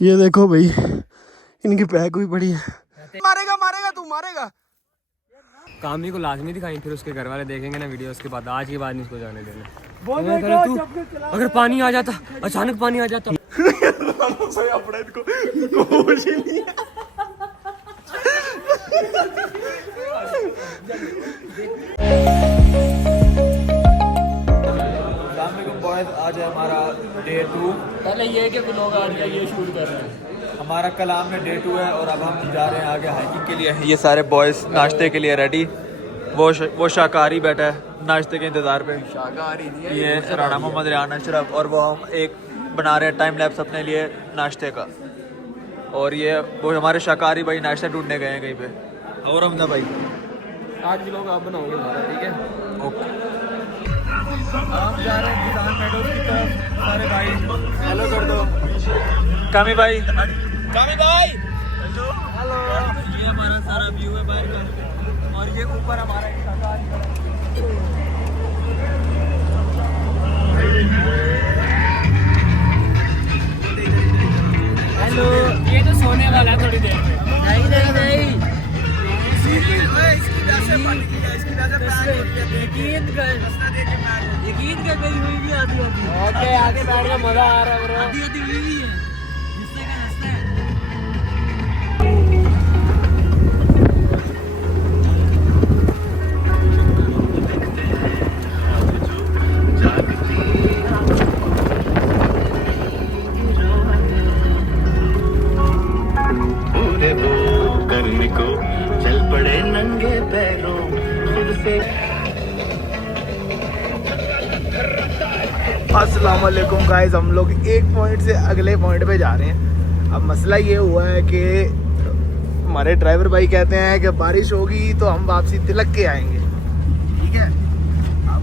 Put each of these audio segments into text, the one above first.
ये देखो भाई, इनकी पैक हुई पड़ी है। मारेगा मारेगा, तू मारेगा। कामी को लाजमी दिखाई, फिर उसके घर वाले देखेंगे ना वीडियो, उसके बाद आज के बाद नहीं उसको जाने देना। तू अगर पानी आ जाता, अचानक पानी आ जाता आज है हमारा डे 2। पहले ये कि ब्लॉग आज का ये शूट कर रहे हैं। हमारा कलाम में डे 2 है और अब हम जा रहे हैं आगे हाइकिंग के लिए। ये सारे बॉयज़ नाश्ते के लिए रेडी। वो शाकाहारी बैठा है नाश्ते के इंतज़ार पे। शाकाहारी ये राणा मोहम्मद रियान अशरफ, और वो हम एक बना रहे हैं टाइम लैप्स अपने लिए नाश्ते का। और ये वो हमारे शाकाहारी भाई नाश्ता ढूंढने गए हैं कहीं पे। और हमदा भाई आज ब्लॉग आप बनाओगे हमारा, ठीक है? ओके। हम जा रहे हैं किसान मेडोज की तरफ। सारे भाई हेलो कर दो। कामी भाई, कामी भाई हेलो। ये हमारा सारा व्यू है बाहर का, और ये ऊपर हमारा एक शाकाहारी हेलो, ये तो सोने वाला है थोड़ी देर में। नहीं नहीं नहीं, यकीन कर गई हुई भी आधी आधी। ओके, आगे बैठ के मजा आ रहा है ब्रो। आधी आधी हुई भी है, जिससे का हंसता है। पूरे वो करने को चल पड़े नंगे पैरों खुद से। अस्सलाम वालेकुम गाइस, हम लोग एक पॉइंट से अगले पॉइंट पे जा रहे हैं। अब मसला ये हुआ है कि हमारे ड्राइवर भाई कहते हैं कि बारिश होगी तो हम वापसी तिलक के आएंगे, ठीक है? अब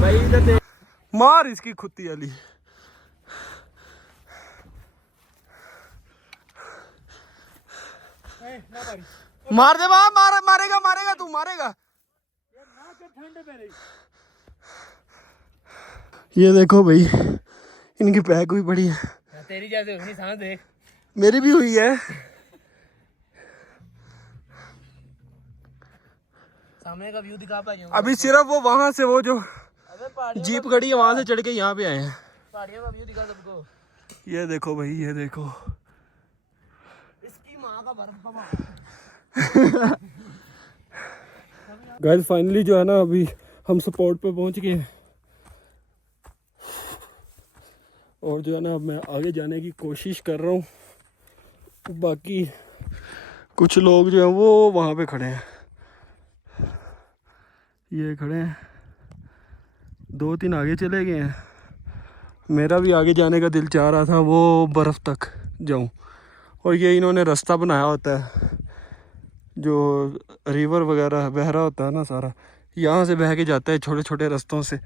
भाई इधर देख, मार इसकी खुत्ती वाली। मार दे, मारेगा मारेगा, तू मारेगा। ये देखो भाई, इनकी पैक हुई पड़ी है। तेरी जैसे उसकी सांस देख। मेरी भी हुई है। सामने का व्यू दिखा पाएंगे अभी सिर्फ वो वहां से वो जो अबे जीप खड़ी है वहां से चढ़ के यहाँ पे आए हैं। पहाड़ियों का व्यू दिखा सबको। ये देखो भाई, ये देखो। इसकी माँ का बर्फ का पहाड़। गाइस फाइनली जो है ना, अभी हम सपोर्ट पे पहुंच गए हैं। और जो है ना, अब मैं आगे जाने की कोशिश कर रहा हूँ। बाकी कुछ लोग जो हैं वो वहाँ पे खड़े हैं, ये खड़े हैं। 2-3 आगे चले गए हैं। मेरा भी आगे जाने का दिल चाह रहा था, वो बर्फ़ तक जाऊँ। और ये इन्होंने रास्ता बनाया होता है, जो रिवर वगैरह बह रहा होता है ना सारा, यहाँ से बह के जाता है छोटे छोटे रास्तों से।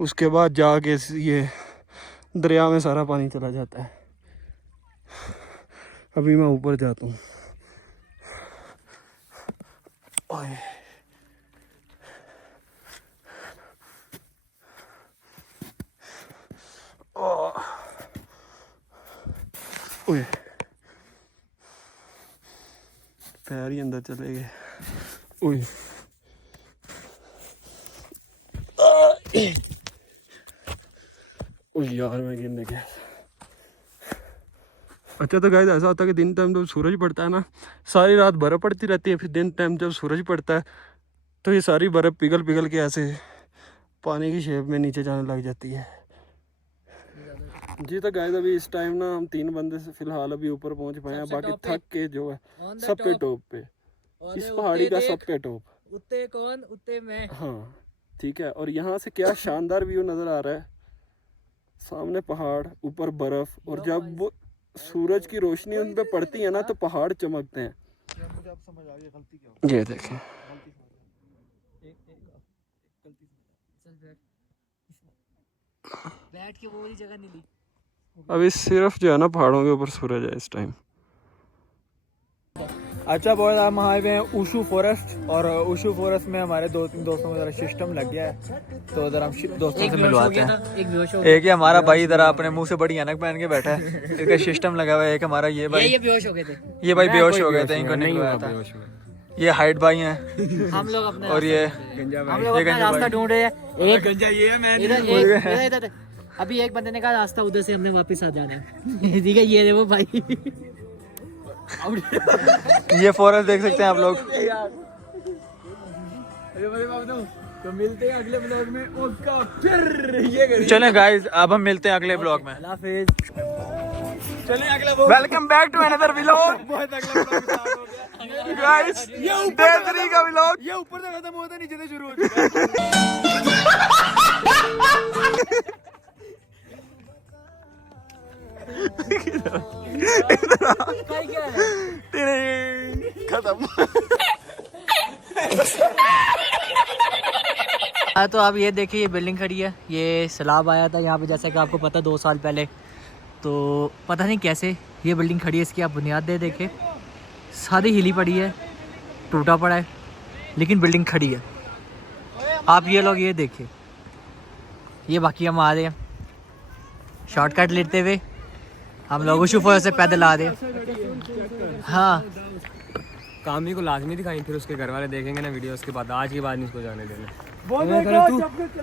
उसके बाद जाके ये दरिया में सारा पानी चला जाता है। अभी मैं ऊपर जाता हूँ। ओए ओए, पैर ही अंदर चले गए। ओए ओए यार, मैं गिरने गया। अच्छा तो गाइस, ऐसा होता है कि दिन टाइम जब सूरज पड़ता है ना, सारी रात बर्फ़ पड़ती रहती है। फिर दिन टाइम जब सूरज पड़ता है तो ये सारी बर्फ़ पिघल पिघल के ऐसे पानी की शेप में नीचे जाने लग जाती है। जी तो गाइस, अभी इस टाइम ना हम 3 बंदे से फिलहाल अभी ऊपर पहुंच पाए हैं। बाकी थक के जो है सब पे टॉप पे, इस पहाड़ी का सब पे टॉप। उत्ते कौन? उत्ते मैं। हाँ ठीक है। और यहाँ से क्या शानदार व्यू नज़र आ रहा है। सामने पहाड़, ऊपर बर्फ़, और जब वो सूरज की रोशनी उन पे पड़ती है ना तो पहाड़ चमकते हैं। मुझे अब समझ आ गई गलती क्या ये देखें, बैठ के वो वाली जगह नहीं ली। अभी सिर्फ जो है ना पहाड़ों के ऊपर सूरज है इस टाइम। अच्छा बॉयज, हम आए हुए हैं ऊशू फॉरेस्ट और ऊशू फॉरेस्ट में हमारे 2-3 दोस्तों में जरा सिस्टम लग गया है, तो उधर हम दोस्तों से मिलवाते हैं। एक ही हमारा भाई इधर अपने मुंह से बड़ी ऐनक पहन के बैठा है, इसका सिस्टम लगा हुआ है। एक हमारा ये भाई, ये बेहोश हो गए थे, ये भाई बेहोश हो गए थे, इनको नहीं हुआ था। ये हाइट भाई हैं हम लोग अपने और ये हम लोग अपना रास्ता ढूंढ रहे हैं। एक गंजा ये है, मैं इधर अभी एक बंदे ने कहा रास्ता उधर से हमने वापस आ जाना है। ठीक है, ये रे वो भाई। ये फॉरेस्ट देख सकते हैं आप लोग। तो मिलते हैं अगले ब्लॉग में। उसका फिर ये चलें गाइस, अब हम मिलते हैं अगले ब्लॉग में। चलें अगला blog. Welcome back to another vlog. बहुत अगला ब्लॉग स्टार्ट हो गया गाइस, ये डे 3 का व्लॉग। ये ऊपर से खत्म होता है, नीचे से शुरू हो चुका है। खत्म। तो अब ये देखिए, ये बिल्डिंग खड़ी है। ये सैलाब आया था यहाँ पे, जैसे कि आपको पता 2 साल पहले। तो पता नहीं कैसे ये बिल्डिंग खड़ी है। इसकी आप बुनियाद दे देखें, सारी हिली पड़ी है, टूटा पड़ा है, लेकिन बिल्डिंग खड़ी है। आप ये लोग ये देखिए, ये बाकी हम आ रहे हैं शॉर्टकट लेते हुए। हम लोग शुफर से पैदल आ रहे हैं। हाँ, कामी को लाजमी दिखाएं, फिर उसके घर वाले देखेंगे ना वीडियो, उसके बाद आज के बाद नहीं इसको जाने देना।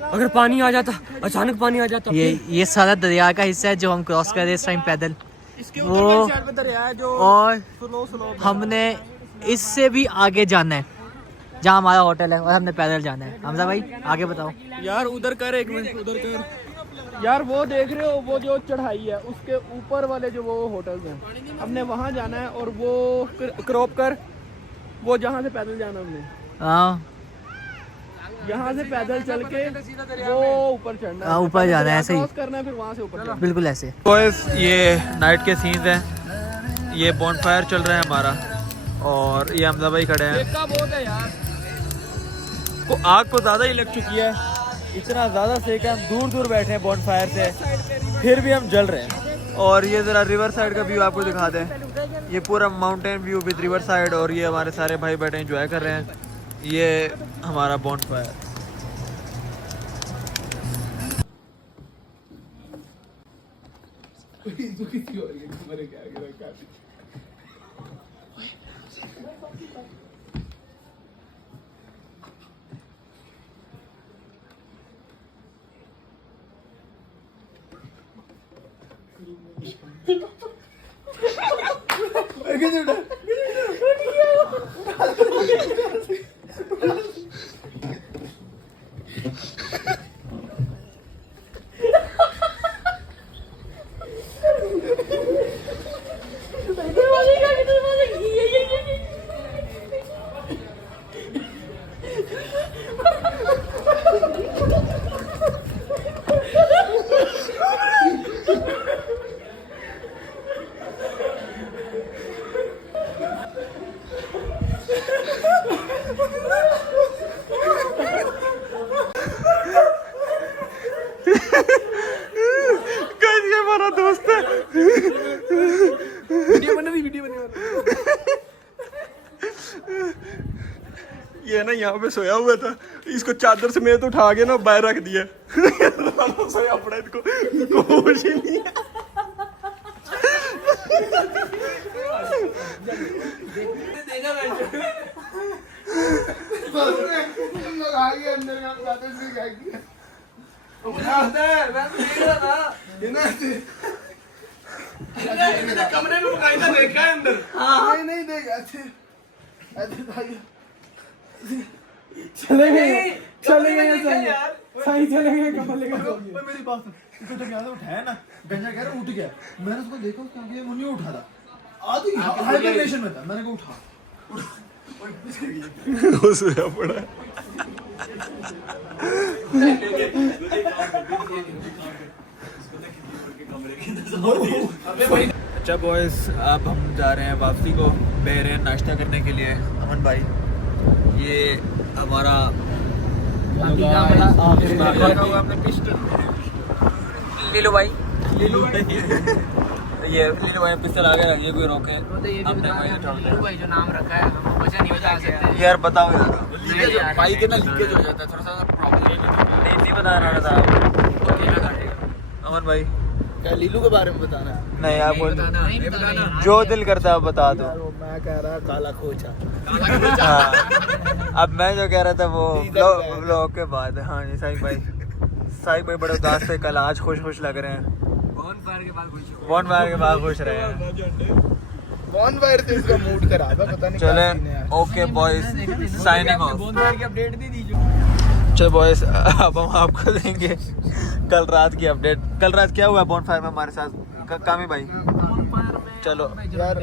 अगर पानी आ जाता, अचानक पानी आ जाता। ये सारा दरिया का हिस्सा है जो हम क्रॉस कर रहे हैं इस टाइम पैदल। वो और हमने इससे भी आगे जाना है जहाँ हमारा होटल है, और हमने पैदल जाना है। हमजा भाई आगे बताओ यार। उधर कर, एक मिनट उधर कर यार। वो देख रहे हो, वो जो चढ़ाई है उसके ऊपर वाले जो वो होटल्स हैं, हमने वहाँ जाना है। और वो क्रॉप कर, वो जहाँ से पैदल जाना हमने, हाँ, यहाँ से पैदल चल के वो ऊपर चढ़ना है, ऊपर जाना है, ऐसे ही करना है, फिर वहाँ से ऊपर बिल्कुल ऐसे। बॉयज, ये नाइट के सीन्स हैं। ये बॉनफायर चल रहा है हमारा, और ये हमजा भाई खड़े हैं। बहुत है यार, को आग को ज़्यादा ही लग चुकी है, इतना ज़्यादा सेक है। हम दूर दूर बैठे हैं बॉनफायर से, फिर भी हम जल रहे हैं। और ये ज़रा रिवर साइड का व्यू आपको दिखा दें। ये पूरा mountain view with river side, और ये हमारे सारे भाई बैठे एंजॉय कर रहे हैं। ये हमारा बॉनफायर। ये हमारा दोस्त है। वीडियो बना दी, वीडियो बना। ये ना यहाँ पे सोया हुआ था, इसको चादर समेत उठा के ना बाहर रख दिया। सोया पड़ा, इसको होश ही नहीं है। कमरे में मुकाईदा देखा है अंदर। नहीं देखा। चले गए सही चले गए। कमल लेकर मेरी बात सुन, इसको जब यहाँ से उठाया ना, गंजा कह रहा उठ गया। मैंने उसको देखा, उसके आगे वो नहीं उठा था, आधी हाइबरनेशन में था। मैंने कहा उठा, सोया पड़ा। अच्छा बॉयज, अब हम जा रहे हैं वापसी को, बहरीन नाश्ता करने के लिए। अमन भाई, ये हमारा लीलू भाई, ये लीलू भाई पिस्टल आगे रखिए, कोई रोके हमने वही छोड़ दिया। भाई जो नाम रखा है हमको वजह नहीं बता सकते यार बताओ यार, बाइक है ना, लीकेज हो जाता है थोड़ा सा प्रॉब्लम। नहीं बताना था अमन भाई। क्या लीलू के बारे में बताना है? नहीं आपको नहीं बताना जो दिल करता है बता दो। वो मैं कह रहा काला खोचा। हाँ। अब मैं जो कह रहा था वो व्लॉग के बाद। हाँ जी साहिब भाई बड़े उदास थे कल, आज खुश लग रहे हैं। बॉनफायर के बाद खुश बॉनफायर के बाद खुश रहे हैं। बॉनफायर से इसका मूड खराब है, पता नहीं क्या चले सीन है यार। Okay boys, signing off. Bonfire की अपडेट नहीं दी जो चलो बॉयज, अब हम आपको देंगे कल रात की अपडेट। कल रात क्या हुआ बॉनफायर में हमारे साथ कामी भाई? चलो यार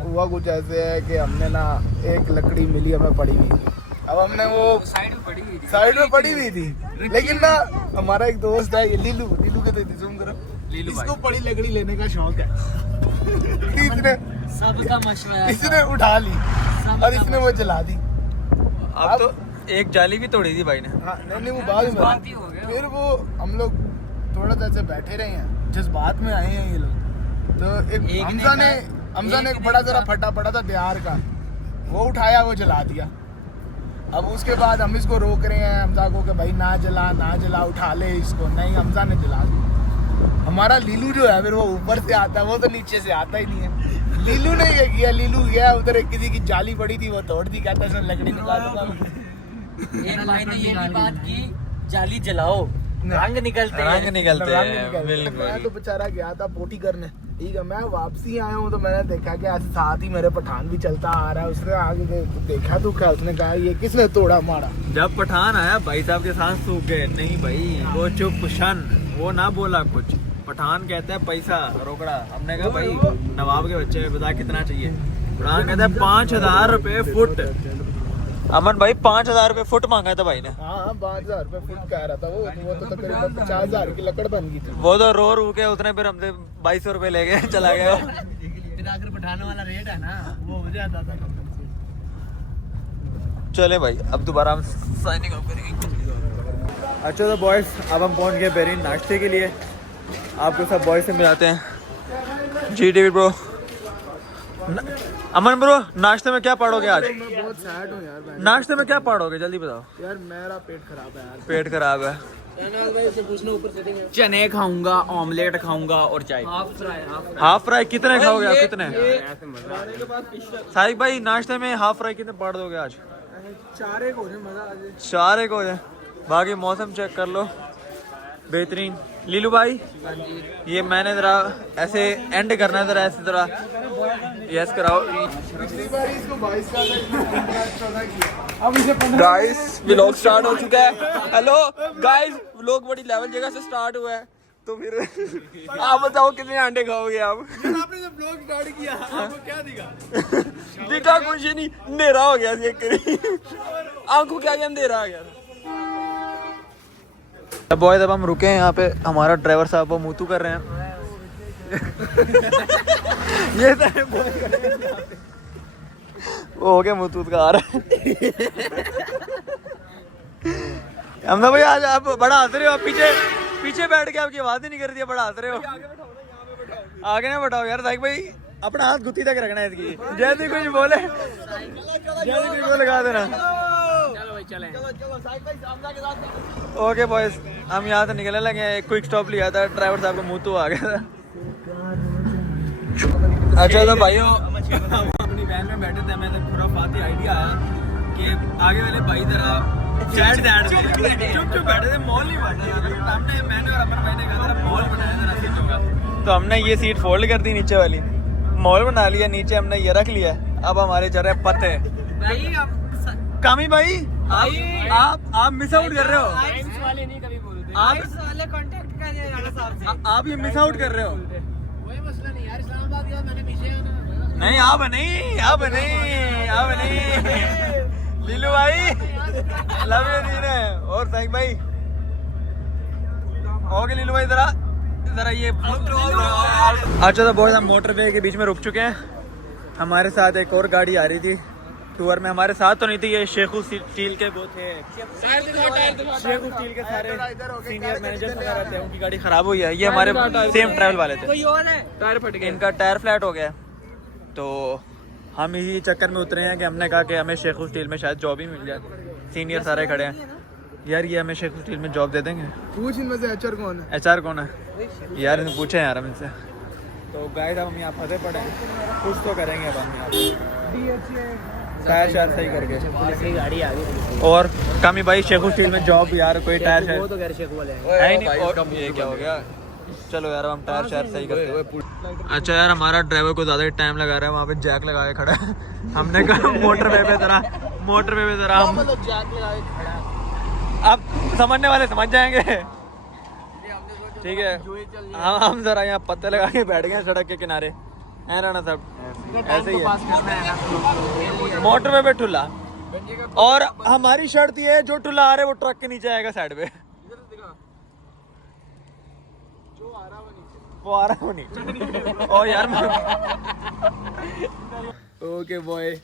हुआ कुछ ऐसे है कि हमने ना एक लकड़ी मिली हमें पड़ी हुई थी। अब हमने वो साइड में पड़ी हुई थी। साइड में पड़ी हुई थी, लेकिन ना हमारा एक दोस्त है ये लीलू के देती जूम करो, इसको बड़ी लकड़ी लेने का शौक है। इसने सबका मशवरा इसने उठा ली और इसने वो जला दी। अब तो एक जाली भी तोड़ी थी भाई ने। हाँ नहीं वो बाद जज्बाती में हो गए। फिर वो हम लोग थोड़ा सा ऐसे बैठे रहे हैं, जज्बात में आए हैं ये लोग। तो एक हमजा ने एक बड़ा जरा फटा पड़ा था बिहार का, वो उठाया वो जला दिया। अब उसके बाद हम इसको रोक रहे हैं हमजा को कि भाई ना जला उठा ले इसको। नहीं, हमजा ने जला दिया। हमारा लीलू जो है फिर वो ऊपर से आता है, वो तो नीचे से आता ही नहीं है। लीलू ने ये किया, लीलू गया उधर एक किसी की जाली पड़ी थी वो तोड़ दी, कहता है लकड़ी निकाल दूंगा। एक भाई ने ये भी बात की जाली जलाओ रंग निकलते हैं। रंग निकलते हैं मैं तो बिल्कुल। बेचारा गया था पोटी करने, ठीक है। मैं वापसी आया हूँ तो मैंने देखा कि ऐसे साथ ही मेरे पठान भी चलता आ रहा है। उसने आगे देखा तो क्या, उसने कहा ये किसने तोड़ा मारा। जब पठान आया भाई साहब के सांस सूख गए। नहीं भाई वो चुप शन, वो ना बोला कुछ। पठान कहता है पैसा रोकड़ा। हमने कहा भाई नवाब के बच्चे बता कितना चाहिए। पठान कहता है 5,000 रुपए फुट। अमन भाई 5,000 रुपए फुट मांगा था भाई ने। हाँ 5,000 रुपए फुट कह रहा था वो तो तकरीबन 50,000 की लकड़ बन गई थी। वो तो रो के उतने फिर हमसे 2,200 रुपए ले गए चला गया। फिर आकर पठाने वाला रेट है ना वो हो जाता था। चले भाई अब दोबारा हम साइनिंग ऑफ करेंगे। अच्छा तो बॉयज अब हम पहुंच गए बेहरीन नाश्ते के लिए। आपको सब बॉयज से मिलाते हैं। जी डेविड ब्रो, अमन ब्रो नाश्ते में क्या पढ़ोगे आज? मैं बहुत सैड हूँ यार। नाश्ते में क्या पढ़ोगे जल्दी बताओ। यार मेरा पेट खराब है यार। पेट खराब है। चने खाऊंगा, ऑमलेट खाऊंगा और चाय। हाफ फ्राई कितने खाओगे आप? कितने साहिब भाई नाश्ते में हाफ फ्राई कितने पढ़ दोगे आज? 4 एक हो जाए, मजा आ जाए। 4 एक हो जाए। बाकी मौसम चेक कर लो, बेहतरीन। लीलू भाई ये मैंने जरा ऐसे एंड करना है, जरा ऐसे जरा यस कराओ। पिछली बार इसको 22 का 14 किया, अब इसे 15। गाइस व्लॉग स्टार्ट हो चुका है। हेलो गाइस, व्लॉग बड़ी लेवल जगह से स्टार्ट हुआ है तो फिर आप बताओ कितने अंडे खाओगे आप? आपने जब ब्लॉग स्टार्ट किया आपको क्या दिखा? दिखा कुछ नहीं, अंधेरा हो गया आंखों क्या अंधेरा आ गया। बॉयज अब हम रुके हैं यहाँ पे, हमारा ड्राइवर साहब वो मुतू कर रहे हैं। ये वो हो गया मुतूत का आ रहा है। हमने भाई आज आप बड़ा हंस रहे हो, आप पीछे बैठ के आपकी आवाज ही नहीं कर रही है, बड़ा हंस रहे हो। आगे ना बैठाओ यार साहिब भाई, अपना हाथ गुत्ती तक रखना है इसकी। जैसे कुछ बोले लगा देना। ओके बॉयज हम यहाँ से निकलने लगे हैं। क्विक स्टॉप लिया था, ड्राइवर साहब को मुंह तो आ गया था। अच्छा तो भाइयों हम अपनी वैन में बैठे थे, हमें खुराफाती आइडिया आया कि आगे वाले भाई जरा चुप बैठे थे, मॉल नहीं बैठे। मैंने और अमन भाई ने कहा मॉल बनाया जरा सीट होगा, तो हमने ये सीट फोल्ड कर दी नीचे वाली, मॉल बना लिया। नीचे हमने ये रख लिया। अब हमारे चल रहे पत्ते। कामी भाई आप मिस आउट कर रहे हो। वाले नहीं कभी बोलते। आप वाले कांटेक्ट कर साहब से। आप ये मिस आउट कर रहे हो। कोई मसला नहीं यार, इस्लामाबाद गया मैंने पीछे नहीं आप नहीं लीलू भाई लव यू दीने और थैंक भाई। ओके लीलू भाई जरा ये अच्छा तो बहुत हम मोटरवे के बीच में रुक चुके हैं। हमारे साथ एक और गाड़ी आ रही थी, टूर में हमारे साथ तो नहीं थे, ये शेखू स्टील के वो थे, शेखू स्टील के सारे सीनियर मैनेजर वगैरह थे, उनकी गाड़ी खराब हुई है। ये हमारे सेम ट्रैवल वाले थे, टायर फट गया, इनका टायर फ्लैट हो गया। तो हम इसी चक्कर में उतरे हैं कि हमने कहा कि हमें शेखू स्टील में शायद जॉब ही मिल जाए। सीनियर सारे खड़े हैं यार, ये हमें शेखू स्टील में जॉब दे देंगे? पूछ इनमें से एचआर कौन है? एचआर कौन है यार, इन्हें पूछे यार हम इनसे। तो गाइड हम यहाँ फंसे पड़े हैं, कुछ तो करेंगे अब हम यहाँ टायर शायर सही करके। गाड़ी आ गई और कामी भाई शेखू स्टील में जॉब यार, कोई टायर शायर तो घर शेख वाले है ही नहीं। और ये क्या हो गया, चलो यार हम टायर शायर सही करते हैं। अच्छा यार, हमारा ड्राइवर को ज़्यादा ही टाइम लगा रहा है, वहाँ पे जैक लगा के खड़ा है। हमने कहा मोटरवे पे ज़रा हम अब समझने वाले समझ जाएंगे, ठीक है। हम ज़रा यहाँ पत्ते लगा के बैठ गए सड़क के किनारे, है ना सब ऐसे ही है। मोटरवे पे ठुल्ला, और हमारी शर्त ये है जो ठुल्ला आ रहा है वो ट्रक के नीचे आएगा साइड पे, वो आ रहा है वो नीचे। ओ यार ओके बॉय,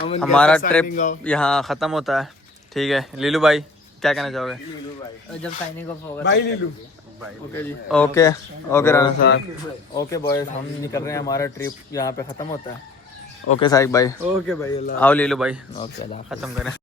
हमारा ट्रिप यहाँ ख़त्म होता है, ठीक है। लीलू भाई क्या कहना चाहोगे? जब साइनिंग ऑफ होगा भाई लीलू। ओके जी, ओके राना साहब, ओके बॉय, हम निकल रहे हैं, हमारा ट्रिप यहाँ पे ख़त्म होता है। ओके साहिब भाई, ओके भाई, अल्लाह। आओ लीलू भाई, ओके ख़त्म करें।